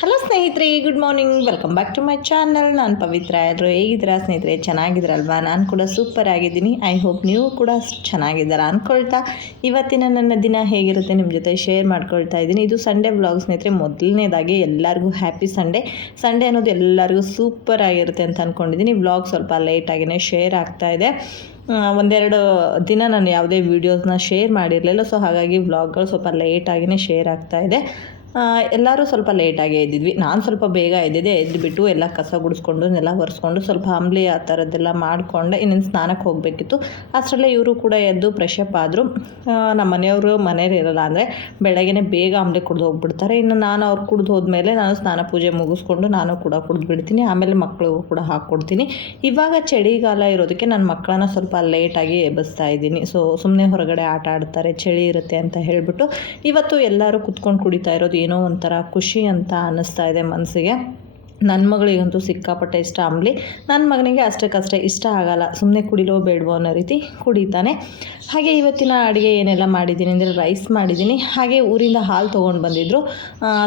Hello ಸ್ನೇಹಿತರೆ. Good morning welcome back to my channel ನಾನು ಪವಿತ್ರ ಆದರೂ ಹೇಗಿದ್ದೀರಾ ಸ್ನೇಹಿತರೆ? ಚೆನ್ನಾಗಿದ್ರಲ್ವಾ ನಾನು ಕೂಡ ಸೂಪರ್ ಆಗಿದ್ದೀನಿ. ಐ ಹೋಪ್ ನೀವು ಕೂಡ ಚೆನ್ನಾಗಿದ್ದೀರಾ ಅಂದ್ಕೊಳ್ತಾ ಇವತ್ತಿನ ನನ್ನ ದಿನ ಹೇಗಿರುತ್ತೆ ನಿಮ್ಮ ಜೊತೆ ಶೇರ್ ಮಾಡ್ಕೊಳ್ತಾ ಇದ್ದೀನಿ. ಇದು ಸಂಡೇ ವ್ಲಾಗ್ ಸ್ನೇಹಿತರೆ. ಮೊದಲನೇದಾಗಿ ಎಲ್ಲರಿಗೂ ಹ್ಯಾಪಿ ಸಂಡೇ ಸಂಡೇ ಅನ್ನೋದು ಎಲ್ಲರಿಗೂ ಸೂಪರ್ ಆಗಿರುತ್ತೆ ಅಂತ ಅಂದ್ಕೊಂಡಿದ್ದೀನಿ ವ್ಲಾಗ್ ಸ್ವಲ್ಪ ಲೇಟಾಗಿಯೇ ಶೇರ್ ಆಗ್ತಾ ಇದೆ. ಒಂದೆರಡು ದಿನ ನಾನು ಯಾವುದೇ ವೀಡಿಯೋಸ್ನ ಶೇರ್ ಮಾಡಿರಲಿಲ್ಲ. ಸೊ ಹಾಗಾಗಿ ವ್ಲಾಗ್ಗಳು ಸ್ವಲ್ಪ ಲೇಟಾಗಿಯೇ ಶೇರ್ ಆಗ್ತಾ ಇದೆ. ಎಲ್ಲರೂ ಸ್ವಲ್ಪ ಲೇಟಾಗೇ ಎದ್ದಿದ್ವಿ. ನಾನು ಸ್ವಲ್ಪ ಬೇಗ ಎದ್ದಿದ್ದೆ. ಎದ್ದುಬಿಟ್ಟು ಎಲ್ಲ ಕಸ ಗುಡಿಸ್ಕೊಂಡು ಎಲ್ಲ ಒರೆಸ್ಕೊಂಡು, ಸ್ವಲ್ಪ ಅಂಬ್ಲಿ ಆ ಥರದ್ದೆಲ್ಲ ಮಾಡಿಕೊಂಡೆ ಇನ್ನೇನು ಸ್ನಾನಕ್ಕೆ ಹೋಗಬೇಕಿತ್ತು. ಅಷ್ಟರಲ್ಲೇ ಇವರು ಕೂಡ ಎದ್ದು ಫ್ರೆಶ್ ಅಪ್ ಆದರು. ನಮ್ಮ ಮನೆಯವರು ಮನೇಲಿ ಇರಲ್ಲ ಅಂದರೆ ಬೆಳಗ್ಗೆ ಬೇಗ ಅಂಬ್ಲಿ ಕುಡ್ದು ಹೋಗ್ಬಿಡ್ತಾರೆ. ಇನ್ನು ನಾನು ಅವ್ರು ಕುಡ್ದು ಹೋದ್ಮೇಲೆ ನಾನು ಸ್ನಾನ ಪೂಜೆ ಮುಗಿಸ್ಕೊಂಡು ನಾನು ಕೂಡ ಕುಡ್ದು ಬಿಡ್ತೀನಿ. ಆಮೇಲೆ ಮಕ್ಕಳಿಗೂ ಕೂಡ ಹಾಕ್ಕೊಡ್ತೀನಿ ಇವಾಗ ಚಳಿಗಾಲ ಇರೋದಕ್ಕೆ ನನ್ನ ಮಕ್ಕಳನ್ನ ಸ್ವಲ್ಪ ಲೇಟಾಗಿ ಎಬ್ಬಿಸ್ತಾ ಇದ್ದೀನಿ. ಸೊ ಸುಮ್ಮನೆ ಹೊರಗಡೆ ಆಟ ಆಡ್ತಾರೆ, ಚಳಿ ಇರುತ್ತೆ ಅಂತ ಹೇಳಿಬಿಟ್ಟು ಇವತ್ತು ಎಲ್ಲರೂ ಕುತ್ಕೊಂಡು ಕುಡಿತಾ ಇರೋದು ಏನೋ ಒಂಥರ ಖುಷಿ ಅಂತ ಅನ್ನಿಸ್ತಾ ಇದೆ ಮನಸ್ಸಿಗೆ. ನನ್ನ ಮಗಳಿಗಂತೂ ಸಿಕ್ಕಾಪಟ್ಟೆ ಇಷ್ಟ ಅಂಬ್ಲಿ. ನನ್ನ ಮಗನಿಗೆ ಅಷ್ಟಕ್ಕಷ್ಟೇ ಇಷ್ಟ ಆಗಲ್ಲ. ಸುಮ್ಮನೆ ಕುಡಿಲೋ ಬೇಡವೋ ಅನ್ನೋ ರೀತಿ ಕುಡಿತಾನೆ. ಹಾಗೆ ಇವತ್ತಿನ ಅಡುಗೆ ಏನೆಲ್ಲ ಮಾಡಿದ್ದೀನಿ ಅಂದರೆ ರೈಸ್ ಮಾಡಿದ್ದೀನಿ. ಹಾಗೆ ಊರಿಂದ ಹಾಲು ತೊಗೊಂಡು ಬಂದಿದ್ದರು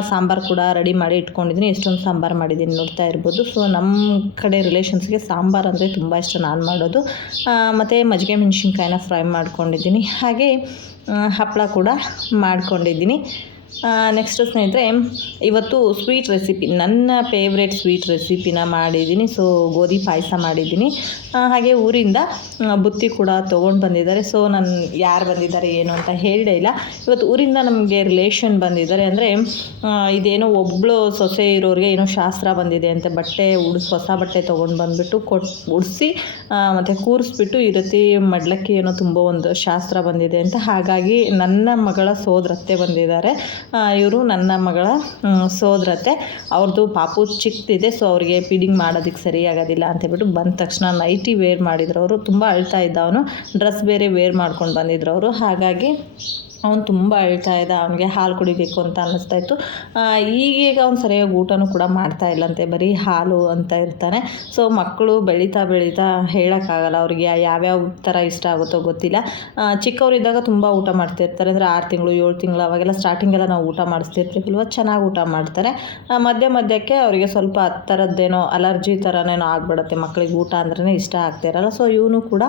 ಸಾಂಬಾರು ಕೂಡ ರೆಡಿ ಮಾಡಿ ಇಟ್ಕೊಂಡಿದ್ದೀನಿ. ಎಷ್ಟೊಂದು ಸಾಂಬಾರು ಮಾಡಿದ್ದೀನಿ ನೋಡ್ತಾ ಇರ್ಬೋದು. ಸೊ ನಮ್ಮ ಕಡೆ ರಿಲೇಷನ್ಸ್ಗೆ ಸಾಂಬಾರು ಅಂದರೆ ತುಂಬ ಇಷ್ಟ ನಾನು ಮಾಡೋದು. ಮತ್ತು ಮಜ್ಜಿಗೆ ಮೆಣಸಿನ್ಕಾಯಿನ ಫ್ರೈ ಮಾಡ್ಕೊಂಡಿದ್ದೀನಿ. ಹಾಗೆ ಹಪ್ಪಳ ಕೂಡ ಮಾಡ್ಕೊಂಡಿದ್ದೀನಿ. ನೆಕ್ಸ್ಟ್ ಸ್ನೇಹಿತರೆ, ಇವತ್ತು ಸ್ವೀಟ್ ರೆಸಿಪಿ ನನ್ನ ಫೇವ್ರೆಟ್ ಸ್ವೀಟ್ ರೆಸಿಪಿನ ಮಾಡಿದ್ದೀನಿ. ಸೊ ಗೋಧಿ ಪಾಯಸ ಮಾಡಿದ್ದೀನಿ. ಹಾಗೆ ಊರಿಂದ ಬುತ್ತಿ ಕೂಡ ತೊಗೊಂಡು ಬಂದಿದ್ದಾರೆ. ಸೊ ನಾನು, ಯಾರು ಬಂದಿದ್ದಾರೆ, ಏನು ಅಂತ ಹೇಳೇ ಇಲ್ಲ. ಇವತ್ತು ಊರಿಂದ ನಮಗೆ ರಿಲೇಷನ್ ಬಂದಿದ್ದಾರೆ ಅಂದರೆ ಇದೇನೋ ಒಬ್ಬಳು ಸೊಸೆ ಇರೋರಿಗೆ ಏನೋ ಶಾಸ್ತ್ರ ಬಂದಿದೆ ಅಂತ ಬಟ್ಟೆ ಉಡಿಸ್, ಹೊಸ ಬಟ್ಟೆ ತೊಗೊಂಡು ಬಂದುಬಿಟ್ಟು ಕೊಟ್ಟು ಉಡಿಸಿ ಮತ್ತು ಕೂರಿಸ್ಬಿಟ್ಟು ಈ ರೀತಿ ಮಡ್ಲಕ್ಕಿ ಏನೋ ತುಂಬ ಒಂದು ಶಾಸ್ತ್ರ ಬಂದಿದೆ ಅಂತ. ಹಾಗಾಗಿ ನನ್ನ ಮಗಳ ಸೋದರತ್ತೆ ಬಂದಿದ್ದಾರೆ. ಇವರು ನನ್ನ ಮಗಳ ಸೋದರತೆ ಅವ್ರದ್ದು ಪಾಪು ಚಿಕ್ಕದಿದೆ ಸೊ ಅವ್ರಿಗೆ ಫೀಡಿಂಗ್ ಮಾಡೋದಕ್ಕೆ ಸರಿಯಾಗೋದಿಲ್ಲ ಅಂತ ಹೇಳ್ಬಿಟ್ಟು ಬಂದ ತಕ್ಷಣ ನೈಟಿ ವೇರ್ ಮಾಡಿದ್ರು ಅವರು. ತುಂಬ ಅಳ್ತಾ ಇದ್ದ ಅವನು. ಡ್ರೆಸ್ ಬೇರೆ ವೇರ್ ಮಾಡ್ಕೊಂಡು ಬಂದಿದ್ರು ಅವರು. ಹಾಗಾಗಿ ಅವನು ತುಂಬ ಅಳ್ತಾ ಇದ್ದ, ಅವನಿಗೆ ಹಾಲು ಕುಡಿಬೇಕು ಅಂತ ಅನ್ನಿಸ್ತಾ ಇತ್ತು. ಈಗೀಗ ಅವ್ನು ಸರಿಯಾಗಿ ಊಟನೂ ಕೂಡ ಮಾಡ್ತಾ ಇಲ್ಲಂತೆ, ಬರೀ ಹಾಲು ಅಂತ ಇರ್ತಾನೆ. ಸೊ ಮಕ್ಕಳು ಬೆಳೀತಾ ಬೆಳೀತಾ ಹೇಳೋಕ್ಕಾಗಲ್ಲ, ಅವ್ರಿಗೆ ಯಾವ್ಯಾವ ಥರ ಇಷ್ಟ ಆಗುತ್ತೋ ಗೊತ್ತಿಲ್ಲ. ಚಿಕ್ಕವರಿದ್ದಾಗ ತುಂಬ ಊಟ ಮಾಡ್ತಿರ್ತಾರೆ. ಅಂದರೆ ಆರು ತಿಂಗಳು, ಏಳು ತಿಂಗಳು, ಅವಾಗೆಲ್ಲ ಸ್ಟಾರ್ಟಿಂಗೆಲ್ಲ ನಾವು ಊಟ ಮಾಡಿಸ್ತಿರ್ತೀವಲ್ವ ಚೆನ್ನಾಗಿ ಊಟ ಮಾಡ್ತಾರೆ. ಮಧ್ಯ ಮಧ್ಯಕ್ಕೆ ಅವರಿಗೆ ಸ್ವಲ್ಪ ಆ ಥರದ್ದೇನೋ ಅಲರ್ಜಿ ಥರನೇನೋ ಆಗ್ಬಿಡುತ್ತೆ. ಮಕ್ಕಳಿಗೆ ಊಟ ಅಂದ್ರೇ ಇಷ್ಟ ಆಗ್ತಿರಲ್ಲ ಸೊ ಇವನು ಕೂಡ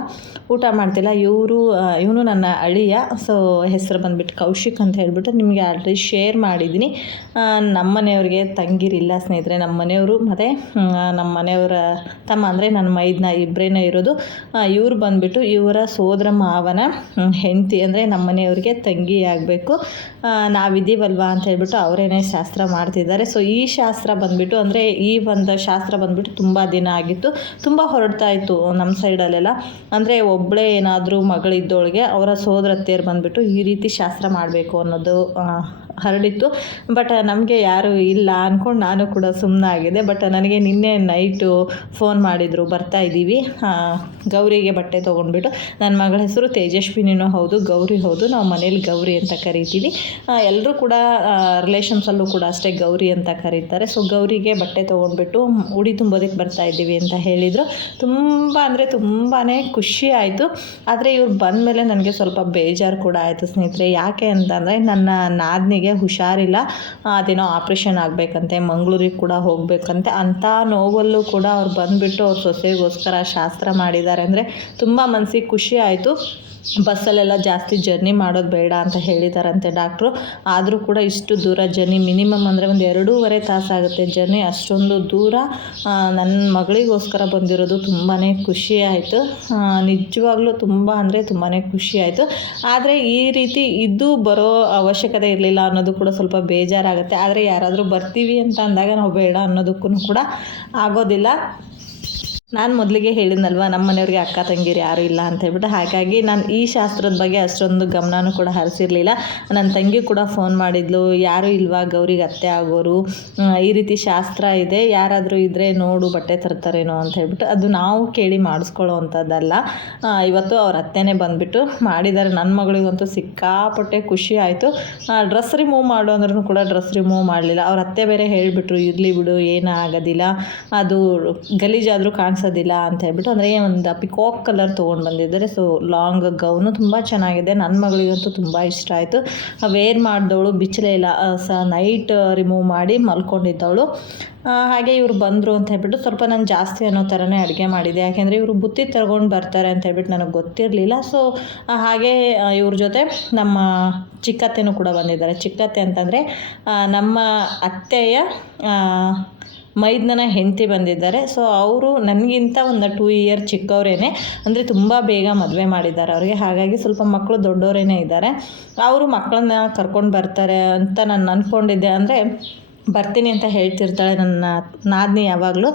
ಊಟ ಮಾಡ್ತಿಲ್ಲ. ಇವರು ಇವನು ನನ್ನ ಅಳಿಯ. ಸೊ ಹೆಸರು ಬಂದ್ಬಿಟ್ಟು ಕೌಶಿಕ್ ಅಂತ ಹೇಳ್ಬಿಟ್ಟು ನಿಮಗೆ ಆಲ್ರೆಡಿ ಶೇರ್ ಮಾಡಿದ್ದೀನಿ. ನಮ್ಮ ಮನೆಯವ್ರಿಗೆ ತಂಗಿರಿಲ್ಲ ಸ್ನೇಹಿತರೆ, ನಮ್ಮ ಮನೆಯವರು, ಮತ್ತು ನಮ್ಮ ಮನೆಯವರ ತಮ್ಮ ಅಂದರೆ ನನ್ನ ಮೈದ್ನ ಇಬ್ಬರೇನೇ ಇರೋದು. ಇವ್ರು ಬಂದ್ಬಿಟ್ಟು ಇವರ ಸೋದರ ಮಾವನ ಹೆಂಡತಿ ಅಂದರೆ ನಮ್ಮ ಮನೆಯವ್ರಿಗೆ ತಂಗಿ ಆಗಬೇಕು. ನಾವಿದ್ದೀವಲ್ವಾ ಅಂತ ಹೇಳ್ಬಿಟ್ಟು ಅವರೇನೇ ಶಾಸ್ತ್ರ ಮಾಡ್ತಿದ್ದಾರೆ. ಸೊ ಈ ಶಾಸ್ತ್ರ ಬಂದ್ಬಿಟ್ಟು ಅಂದರೆ ಈ ಒಂದು ಶಾಸ್ತ್ರ ಬಂದ್ಬಿಟ್ಟು ತುಂಬ ದಿನ ಆಗಿತ್ತು. ತುಂಬ ಹೊರಡ್ತಾ ಇತ್ತು ನಮ್ಮ ಸೈಡಲ್ಲೆಲ್ಲ ಅಂದರೆ ಒಬ್ಬಳೇ ಏನಾದರೂ ಮಗಳಿದ್ದೋಳಿಗೆ ಅವರ ಸೋದರತ್ತೆಯರು ಬಂದ್ಬಿಟ್ಟು ಈ ರೀತಿ ಶಾಸ್ತ್ರ ಮಾಡಬೇಕು ಅನ್ನೋದು ಹರಡಿತ್ತು. ಬಟ್ ನಮಗೆ ಯಾರು ಇಲ್ಲ ಅಂದ್ಕೊಂಡು ನಾನು ಕೂಡ ಸುಮ್ಮನಾಗಿದೆ ಬಟ್ ನನಗೆ ನಿನ್ನೆ ನೈಟು ಫೋನ್ ಮಾಡಿದರು. ಬರ್ತಾ ಇದ್ದೀವಿ. ಗೌರಿಗೆ ಬಟ್ಟೆ ತೊಗೊಂಡ್ಬಿಟ್ಟು. ನನ್ನ ಮಗಳ ಹೆಸರು ತೇಜಸ್ವಿನಿನೂ ಹೌದು, ಗೌರಿ ಹೌದು. ನಾವು ಮನೇಲಿ ಗೌರಿ ಅಂತ ಕರಿತೀವಿ. ಎಲ್ಲರೂ ಕೂಡ ರಿಲೇಷನ್ಸಲ್ಲೂ ಕೂಡ ಅಷ್ಟೇ ಗೌರಿ ಅಂತ ಕರೀತಾರೆ. ಸೊ ಗೌರಿಗೆ ಬಟ್ಟೆ ತೊಗೊಂಡ್ಬಿಟ್ಟು ಉಡಿ ತುಂಬೋದಕ್ಕೆ ಬರ್ತಾ ಇದ್ದೀವಿ ಅಂತ ಹೇಳಿದರು. ತುಂಬ ಅಂದರೆ ತುಂಬಾ ಖುಷಿ ಆಯಿತು. ಆದರೆ ಇವ್ರು ಬಂದಮೇಲೆ ನನಗೆ ಸ್ವಲ್ಪ ಬೇಜಾರು ಕೂಡ ಆಯಿತು ಸ್ನೇಹಿತರೆ. ಯಾಕೆ ಅಂತಂದರೆ ನನ್ನ ನಾದ್ನಿಗೆ ಹುಷಾರಿಲ್ಲ. ಅದೇನೋ ಆಪ್ರೇಷನ್ ಆಗಬೇಕಂತೆ, ಮಂಗಳೂರಿಗೆ ಕೂಡ ಹೋಗಬೇಕಂತೆ ಅಂಥ ನೋವಲ್ಲೂ ಕೂಡ ಅವ್ರು ಬಂದುಬಿಟ್ಟು ಅವ್ರ ಸೊಸೆಗೋಸ್ಕರ ಶಾಸ್ತ್ರ ಮಾಡಿದ್ದಾರೆ. ಅಂದರೆ ತುಂಬ ಮನಸ್ಸಿಗೆ ಖುಷಿ ಆಯಿತು. ಬಸ್ಸಲ್ಲೆಲ್ಲ ಜಾಸ್ತಿ ಜರ್ನಿ ಮಾಡೋದು ಬೇಡ ಅಂತ ಹೇಳಿದಾರಂತೆ ಡಾಕ್ಟ್ರು. ಆದರೂ ಕೂಡ ಇಷ್ಟು ದೂರ ಜರ್ನಿ, ಮಿನಿಮಮ್ ಅಂದರೆ ಒಂದು ಎರಡೂವರೆ ತಾಸಾಗುತ್ತೆ ಜರ್ನಿ. ಅಷ್ಟೊಂದು ದೂರ ನನ್ನ ಮಗಳಿಗೋಸ್ಕರ ಬಂದಿರೋದು ತುಂಬಾ ಖುಷಿ ಆಯಿತು. ನಿಜವಾಗ್ಲೂ ತುಂಬ ಅಂದರೆ ತುಂಬಾ ಖುಷಿ ಆಯಿತು. ಆದರೆ ಈ ರೀತಿ ಇದು ಬರೋ ಅವಶ್ಯಕತೆ ಇರಲಿಲ್ಲ ಅನ್ನೋದು ಕೂಡ ಸ್ವಲ್ಪ ಬೇಜಾರಾಗುತ್ತೆ. ಆದರೆ ಯಾರಾದರೂ ಬರ್ತೀವಿ ಅಂತ ಅಂದಾಗ ನಾವು ಬೇಡ ಅನ್ನೋದಕ್ಕೂ ಕೂಡ ಆಗೋದಿಲ್ಲ. ನಾನು ಮೊದಲಿಗೆ ಹೇಳಿದ್ನಲ್ವ ನಮ್ಮ ಮನೆಯವ್ರಿಗೆ ಅಕ್ಕ ತಂಗಿರು ಯಾರೂ ಇಲ್ಲ ಅಂತ ಹೇಳ್ಬಿಟ್ಟು. ಹಾಗಾಗಿ ನಾನು ಈ ಶಾಸ್ತ್ರದ ಬಗ್ಗೆ ಅಷ್ಟೊಂದು ಗಮನನೂ ಕೂಡ ಹರಿಸಿರಲಿಲ್ಲ. ನನ್ನ ತಂಗಿ ಕೂಡ ಫೋನ್ ಮಾಡಿದ್ಲು, ಯಾರೂ ಇಲ್ವಾ ಗೌರಿಗೆ ಅತ್ತೆ ಆಗೋರು? ಈ ರೀತಿ ಶಾಸ್ತ್ರ ಇದೆ, ಯಾರಾದರೂ ಇದ್ದರೆ ನೋಡು ಬಟ್ಟೆ ತರ್ತಾರೇನೋ ಅಂತ ಹೇಳ್ಬಿಟ್ಟು ಅದು ನಾವು ಕೇಳಿ ಮಾಡಿಸ್ಕೊಳ್ಳೋ ಅಂಥದ್ದಲ್ಲ ಇವತ್ತು ಅವ್ರ ಅತ್ತೆನೇ ಬಂದುಬಿಟ್ಟು ಮಾಡಿದ್ದಾರೆ. ನನ್ನ ಮಗಳಿಗಂತೂ ಸಿಕ್ಕಾಪಟ್ಟೆ ಖುಷಿ ಆಯಿತು. ಡ್ರೆಸ್ ರಿಮೂವ್ ಮಾಡು ಅಂದ್ರೂ ಕೂಡ ಡ್ರೆಸ್ ರಿಮೂವ್ ಮಾಡಲಿಲ್ಲ. ಅವ್ರ ಅತ್ತೆ ಬೇರೆ ಹೇಳಿಬಿಟ್ರು, ಇರಲಿ ಬಿಡು, ಏನೂ ಆಗೋದಿಲ್ಲ. ಅದು ಗಲೀಜಾದರೂ ಕಾಣಿಸ್ ಕಾಣಿಸೋದಿಲ್ಲ ಅಂತ ಹೇಳ್ಬಿಟ್ಟು, ಅಂದರೆ ಒಂದು ಪಿಕೋಕ್ ಕಲರ್ ತೊಗೊಂಡು ಬಂದಿದ್ದಾರೆ. ಸೊ ಲಾಂಗ್ ಗೌನು ತುಂಬ ಚೆನ್ನಾಗಿದೆ. ನನ್ನ ಮಗಳಿಗಂತೂ ತುಂಬ ಇಷ್ಟ ಆಯಿತು. ವೇರ್ ಮಾಡಿದವಳು ಬಿಚ್ಚಲೇ ಇಲ್ಲ. ಸ ನೈಟ್ ರಿಮೂವ್ ಮಾಡಿ ಮಲ್ಕೊಂಡಿದ್ದವಳು. ಹಾಗೆ ಇವರು ಬಂದರು ಅಂತ ಹೇಳ್ಬಿಟ್ಟು ಸ್ವಲ್ಪ ನಾನು ಜಾಸ್ತಿ ಅನ್ನೋ ಥರನೇ ಅಡುಗೆ ಮಾಡಿದೆ. ಯಾಕೆಂದರೆ ಇವರು ಬುತ್ತಿ ತಗೊಂಡು ಬರ್ತಾರೆ ಅಂತ ಹೇಳ್ಬಿಟ್ಟು ನನಗೆ ಗೊತ್ತಿರಲಿಲ್ಲ. ಸೊ ಹಾಗೆ ಇವ್ರ ಜೊತೆ ನಮ್ಮ ಚಿಕ್ಕತ್ತೆನೂ ಕೂಡ ಬಂದಿದ್ದಾರೆ. ಚಿಕ್ಕತ್ತೆ ಅಂತಂದರೆ ನಮ್ಮ ಅತ್ತೆಯ ಆ, ಮೈದ್ನನ ಹೆಂಡತಿ ಬಂದಿದ್ದಾರೆ. ಸೊ ಅವರು ನನಗಿಂತ ಒಂದು ಟೂ ಇಯರ್ ಚಿಕ್ಕವರೇನೆ. ಅಂದರೆ ತುಂಬ ಬೇಗ ಮದುವೆ ಮಾಡಿದ್ದಾರೆ ಅವರಿಗೆ. ಹಾಗಾಗಿ ಸ್ವಲ್ಪ ಮಕ್ಕಳು ದೊಡ್ಡವರೇನೇ ಇದ್ದಾರೆ. ಅವರು ಮಕ್ಕಳನ್ನ ಕರ್ಕೊಂಡು ಬರ್ತಾರೆ ಅಂತ ನಾನು ಅಂದ್ಕೊಂಡಿದ್ದೆ ಅಂದರೆ ಬರ್ತೀನಿ ಅಂತ ಹೇಳ್ತಿರ್ತಾಳೆ ನನ್ನ ನಾದಿನಿ ಯಾವಾಗಲೂ.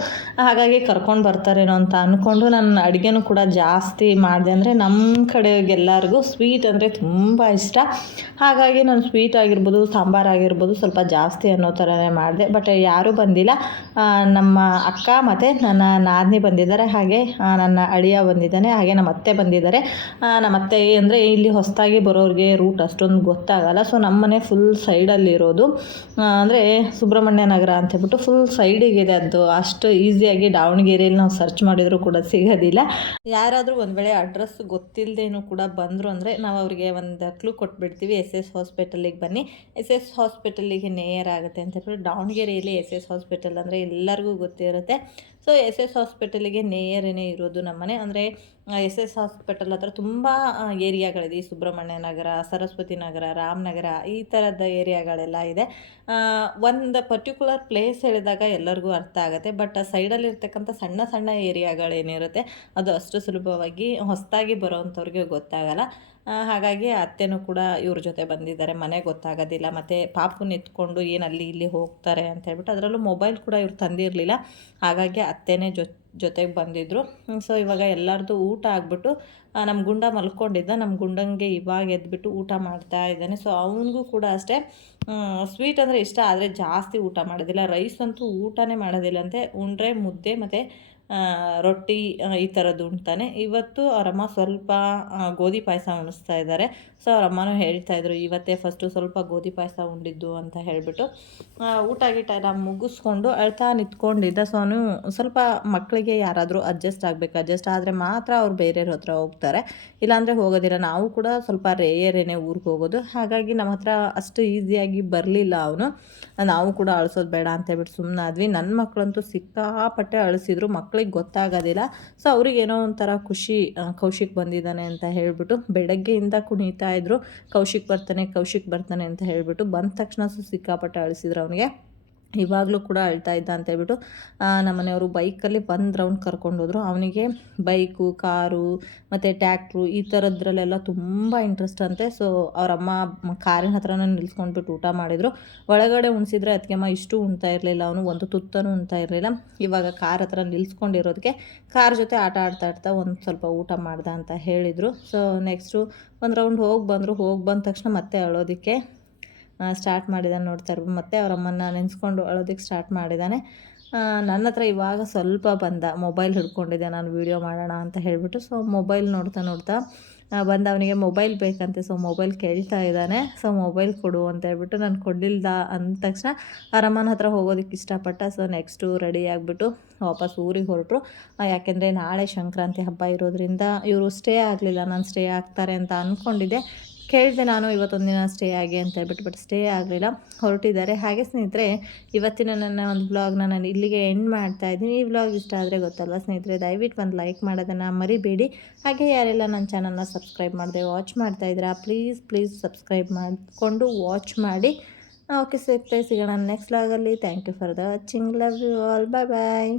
ಹಾಗಾಗಿ ಕರ್ಕೊಂಡು ಬರ್ತಾರೇನೋ ಅಂತ ಅಂದ್ಕೊಂಡು ನಾನು ಅಡುಗೆನೂ ಕೂಡ ಜಾಸ್ತಿ ಮಾಡಿದೆ ಅಂದರೆ ನಮ್ಮ ಕಡೆಗೆಲ್ಲರಿಗೂ ಸ್ವೀಟ್ ಅಂದರೆ ತುಂಬ ಇಷ್ಟ. ಹಾಗಾಗಿ ನಾನು ಸ್ವೀಟ್ ಆಗಿರ್ಬೋದು, ಸಾಂಬಾರು ಆಗಿರ್ಬೋದು ಸ್ವಲ್ಪ ಜಾಸ್ತಿ ಅನ್ನೋ ಥರನೇ ಮಾಡಿದೆ. ಬಟ್ ಯಾರೂ ಬಂದಿಲ್ಲ. ನಮ್ಮ ಅಕ್ಕ ಮತ್ತು ನನ್ನ ನಾದಿನಿ ಬಂದಿದ್ದಾರೆ. ಹಾಗೆ ನನ್ನ ಅಳಿಯ ಬಂದಿದ್ದಾನೆ. ಹಾಗೆ ನಮ್ಮ ಅತ್ತೆ ಬಂದಿದ್ದಾರೆ. ನಮ್ಮ ಅತ್ತೆ ಅಂದರೆ ಇಲ್ಲಿ ಹೊಸದಾಗಿ ಬರೋರಿಗೆ ರೂಟ್ ಅಷ್ಟೊಂದು ಗೊತ್ತಾಗಲ್ಲ. ಸೊ ನಮ್ಮನೆ ಫುಲ್ ಸೈಡಲ್ಲಿರೋದು ಅಂದರೆ ಸುಬ್ರಹ್ಮಣ್ಯ ನಗರ ಅಂತ ಹೇಳ್ಬಿಟ್ಟು ಫುಲ್ ಸೈಡಿಗಿದೆ ಅದು. ಅಷ್ಟು ಈಸಿಯಾಗಿ ದಾವಣಗೆರೆಯಲ್ಲಿ ನಾವು ಸರ್ಚ್ ಮಾಡಿದರೂ ಕೂಡ ಸಿಗೋದಿಲ್ಲ. ಯಾರಾದರೂ ಒಂದು ವೇಳೆ ಅಡ್ರೆಸ್ ಗೊತ್ತಿಲ್ಲದೇನೂ ಕೂಡ ಬಂದರು ಅಂದರೆ ನಾವು ಅವರಿಗೆ ಒಂದು ಕ್ಲೂ ಕೊಟ್ಬಿಡ್ತೀವಿ. ಎಸ್ ಎಸ್ ಹಾಸ್ಪಿಟಲಿಗೆ ಬನ್ನಿ. ಎಸ್ ಎಸ್ ಹಾಸ್ಪಿಟಲಿಗೆ ನೇಯರ್ ಆಗುತ್ತೆ ಅಂತ ಹೇಳ್ಬಿಟ್ಟು ದಾವಣಗೆರೆಯಲ್ಲಿ ಎಸ್ ಎಸ್ ಹಾಸ್ಪಿಟಲ್ ಅಂದರೆ ಎಲ್ಲರಿಗೂ ಗೊತ್ತಿರುತ್ತೆ. ಸೊ ಎಸ್ ಎಸ್ ಹಾಸ್ಪಿಟಲಿಗೆ ನೇಯರೇ ಇರೋದು ನಮ್ಮನೆ. ಅಂದರೆ ಎಸ್ ಎಸ್ ಹಾಸ್ಪಿಟಲ್ ಹತ್ರ ತುಂಬ ಏರಿಯಾಗಳಿದೆ. ಈ ಸುಬ್ರಹ್ಮಣ್ಯ ನಗರ, ಸರಸ್ವತಿ ನಗರ ರಾಮನಗರ ಈ ಥರದ ಏರಿಯಾಗಳೆಲ್ಲ ಇದೆ. ಒಂದು ಪರ್ಟಿಕ್ಯುಲರ್ ಪ್ಲೇಸ್ ಹೇಳಿದಾಗ ಎಲ್ಲರಿಗೂ ಅರ್ಥ ಆಗುತ್ತೆ. ಬಟ್ ಸೈಡಲ್ಲಿರ್ತಕ್ಕಂಥ ಸಣ್ಣ ಸಣ್ಣ ಏರಿಯಾಗಳೇನಿರುತ್ತೆ, ಅದು ಅಷ್ಟು ಸುಲಭವಾಗಿ ಹೊಸದಾಗಿ ಬರೋವಂಥವ್ರಿಗೆ ಗೊತ್ತಾಗಲ್ಲ. ಹಾಗಾಗಿ ಅತ್ತೆನೂ ಕೂಡ ಇವ್ರ ಜೊತೆ ಬಂದಿದ್ದಾರೆ. ಮನೆ ಗೊತ್ತಾಗೋದಿಲ್ಲ. ಮತ್ತು ಪಾಪುನ ಎತ್ಕೊಂಡು ಏನು ಅಲ್ಲಿ ಇಲ್ಲಿ ಹೋಗ್ತಾರೆ ಅಂತ ಹೇಳ್ಬಿಟ್ಟು ಅದರಲ್ಲೂ ಮೊಬೈಲ್ ಕೂಡ ಇವ್ರು ತಂದಿರಲಿಲ್ಲ. ಹಾಗಾಗಿ ಅತ್ತೆನೇ ಜೊ, ಜೊತೆಗೆ ಬಂದಿದ್ದರು ಸೊ ಇವಾಗ ಎಲ್ಲರದು ಊಟ ಆಗಿಬಿಟ್ಟು ನಮ್ಮ ಗುಂಡ ಮಲ್ಕೊಂಡಿದ್ದ. ನಮ್ಮ ಗುಂಡಂಗೆ ಇವಾಗ ಎದ್ಬಿಟ್ಟು ಊಟ ಮಾಡ್ತಾ ಇದ್ದಾನೆ. ಸೊ ಅವನಿಗೂ ಕೂಡ ಅಷ್ಟೇ ಸ್ವೀಟ್ ಅಂದರೆ ಇಷ್ಟ. ಆದರೆ ಜಾಸ್ತಿ ಊಟ ಮಾಡೋದಿಲ್ಲ. ರೈಸ್ ಅಂತೂ ಊಟನೇ ಮಾಡೋದಿಲ್ಲ ಅಂತೆ. ಉಂಡ್ರೆ ಮುದ್ದೆ, ಮತ್ತು ರೊಟ್ಟಿ ಈ ಥರದ್ದು ಉಣ್ತಾನೆ. ಇವತ್ತು ಅವರಮ್ಮ ಸ್ವಲ್ಪ ಗೋಧಿ ಪಾಯಸ ಉಣಿಸ್ತಾ ಇದ್ದಾರೆ. ಸೊ ಅವರಮ್ಮನೂ ಹೇಳ್ತಾ ಇದ್ರು, ಇವತ್ತೇ ಫಸ್ಟು ಸ್ವಲ್ಪ ಗೋಧಿ ಪಾಯಸ ಉಂಡಿದ್ದು ಅಂತ ಹೇಳಿಬಿಟ್ಟು. ಊಟ ಗೀಟ ಎಲ್ಲ ಮುಗಿಸ್ಕೊಂಡು ಅಳ್ತಾ ನಿಂತ್ಕೊಂಡಿದ್ದ. ಸೊ ಅವನು ಸ್ವಲ್ಪ ಮಕ್ಕಳಿಗೆ ಯಾರಾದರೂ ಅಡ್ಜಸ್ಟ್ ಆಗಬೇಕು. ಅಡ್ಜಸ್ಟ್ ಆದರೆ ಮಾತ್ರ ಅವ್ರು ಬೇರೆಯವ್ರ ಹತ್ರ ಹೋಗ್ತಾರೆ. ಇಲ್ಲಾಂದರೆ ಹೋಗೋದಿಲ್ಲ. ನಾವು ಕೂಡ ಸ್ವಲ್ಪ ರೇಯರೇನೆ ಊರಿಗೆ ಹೋಗೋದು. ಹಾಗಾಗಿ ನಮ್ಮ ಹತ್ರ ಅಷ್ಟು ಈಸಿಯಾಗಿ ಬರಲಿಲ್ಲ ಅವನು. ನಾವು ಕೂಡ ಅಳಿಸೋದು ಬೇಡ ಅಂತ ಹೇಳ್ಬಿಟ್ಟು ಸುಮ್ಮನಾದ್ವಿ ನನ್ನ ಮಕ್ಕಳಂತೂ ಸಿಕ್ಕಾಪಟ್ಟೆ ಅಳಿಸಿದ್ರು. ಮಕ್ಳಿಗೆ ಗೊತ್ತಾಗೋದಿಲ್ಲ. ಸೊ ಅವ್ರಿಗೆ ಏನೋ ಒಂಥರ ಖುಷಿ ಕೌಶಿಕ್ ಬಂದಿದ್ದಾನೆ ಅಂತ ಹೇಳಿಬಿಟ್ಟು ಬೆಳಗ್ಗೆಯಿಂದ ಕುಣಿತಾ ಇದ್ರು. ಕೌಶಿಕ್ ಬರ್ತಾನೆ ಕೌಶಿಕ್ ಬರ್ತಾನೆ ಅಂತ ಹೇಳಿಬಿಟ್ಟು ಬಂದ ತಕ್ಷಣ ಸಿಕ್ಕಾಪಟ್ಟೆ ಅಳಿಸಿದ್ರು ಅವನಿಗೆ. ಇವಾಗಲೂ ಕೂಡ ಅಳ್ತಾ ಇದ್ದ ಅಂತೇಳ್ಬಿಟ್ಟು ನಮ್ಮ ಮನೆಯವರು ನಮ್ಮನೆಯವರು ಬೈಕಲ್ಲಿ ಒಂದು ರೌಂಡ್ ಕರ್ಕೊಂಡು ಅವನಿಗೆ ಬೈಕು, ಕಾರು, ಮತ್ತು ಟ್ಯಾಕ್ಟ್ರು ಈ ಥರದ್ರಲ್ಲೆಲ್ಲ ತುಂಬ ಇಂಟ್ರೆಸ್ಟ್ ಅಂತೆ. ಸೊ ಅವರಮ್ಮ ಕಾರಿನ ಹತ್ರನೇ ನಿಲ್ಸ್ಕೊಂಡ್ಬಿಟ್ಟು ಊಟ ಮಾಡಿದರು. ಒಳಗಡೆ ಉಣಿಸಿದ್ರೆ ಅದಕ್ಕೆಮ್ಮ ಇಷ್ಟು ಉಣ್ತಾ ಇರಲಿಲ್ಲ, ಅವನು ಒಂದು ತುತ್ತನೂ ಉಣ್ತಾ ಇರಲಿಲ್ಲ. ಇವಾಗ ಕಾರ್ ಹತ್ರ ನಿಲ್ಸ್ಕೊಂಡಿರೋದಕ್ಕೆ ಕಾರ್ ಜೊತೆ ಆಟ ಆಡ್ತಾ ಆಡ್ತಾ ಒಂದು ಸ್ವಲ್ಪ ಊಟ ಮಾಡ್ದ ಅಂತ ಹೇಳಿದರು. ಸೊ ನೆಕ್ಸ್ಟು ಒಂದು ರೌಂಡ್ ಹೋಗಿ ಬಂದರು. ಹೋಗಿ ಬಂದ ತಕ್ಷಣ ಮತ್ತೆ ಅಳೋದಕ್ಕೆ ಸ್ಟಾರ್ಟ್ ಮಾಡಿದ್ದಾನೆ ನೋಡ್ತಾ ಇರ್ಬೋದು. ಮತ್ತು ಅವ್ರ ಅಮ್ಮನ ನೆನೆಸ್ಕೊಂಡು ಅಳೋದಕ್ಕೆ ಸ್ಟಾರ್ಟ್ ಮಾಡಿದ್ದಾನೆ ನನ್ನ ಹತ್ರ ಇವಾಗ ಸ್ವಲ್ಪ ಬಂದ ಮೊಬೈಲ್ ಹಿಡ್ಕೊಂಡಿದ್ದೆ, ನಾನು ವೀಡಿಯೋ ಮಾಡೋಣ ಅಂತ ಹೇಳಿಬಿಟ್ಟು ಸೊ ಮೊಬೈಲ್ ನೋಡ್ತಾ ನೋಡ್ತಾ ಬಂದು ಅವನಿಗೆ ಮೊಬೈಲ್ ಬೇಕಂತೆ ಸೊ ಮೊಬೈಲ್ ಕೇಳ್ತಾ ಇದ್ದಾನೆ. ಸೊ ಮೊಬೈಲ್ ಕೊಡು ಅಂತ ಹೇಳ್ಬಿಟ್ಟು ನಾನು ಕೊಡಲಿಲ್ಲ ಅಂದ ತಕ್ಷಣ ಅರಮ್ಮನ ಹತ್ರ ಹೋಗೋದಕ್ಕೆ ಇಷ್ಟಪಟ್ಟ ಸೊ ನೆಕ್ಸ್ಟು ರೆಡಿ ಆಗಿಬಿಟ್ಟು ವಾಪಸ್ ಊರಿಗೆ ಹೊರಟರು. ಯಾಕೆಂದರೆ ನಾಳೆ ಸಂಕ್ರಾಂತಿ ಹಬ್ಬ ಇರೋದ್ರಿಂದ ಇವರು ಸ್ಟೇ ಆಗಲಿಲ್ಲ, ನಾನು ಸ್ಟೇ ಆಗ್ತಾರೆ ಅಂತ ಅಂದ್ಕೊಂಡಿದ್ದೆ ಕೇಳಿದೆ ನಾನು ಇವತ್ತೊಂದು ದಿನ ಸ್ಟೇ ಆಗಿ ಅಂತ ಹೇಳ್ಬಿಟ್ಟು ಬಟ್ ಸ್ಟೇ ಆಗಲಿಲ್ಲ. ಹೊರಟಿದ್ದಾರೆ. ಹಾಗೆ ಸ್ನೇಹಿತರೆ, ಇವತ್ತಿನ ನನ್ನ ಒಂದು ವ್ಲಾಗ್ನ ನಾನು ಇಲ್ಲಿಗೆ ಎಂಡ್ ಮಾಡ್ತಾ ಇದ್ದೀನಿ. ಈ ವ್ಲಾಗ್ ಇಷ್ಟ ಆದರೆ ಗೊತ್ತಲ್ಲ ಸ್ನೇಹಿತರೆ, ದಯವಿಟ್ಟು ಒಂದು ಲೈಕ್ ಮಾಡೋದನ್ನು ಮರಿಬೇಡಿ. ಹಾಗೆ ಯಾರೆಲ್ಲ ನನ್ನ ಚಾನಲ್ನ ಸಬ್ಸ್ಕ್ರೈಬ್ ಮಾಡಿದೆ ವಾಚ್ ಮಾಡ್ತಾ ಇದ್ದೀರಾ ಪ್ಲೀಸ್ ಪ್ಲೀಸ್ ಸಬ್ಸ್ಕ್ರೈಬ್ ಮಾಡಿಕೊಂಡು ವಾಚ್ ಮಾಡಿ. ಓಕೆ ಸಿಗ್ತೇವೆ ಸಿಗೋಣ ನೆಕ್ಸ್ಟ್ ವ್ಲಾಗಲ್ಲಿ thank you for the watching love you all bye bye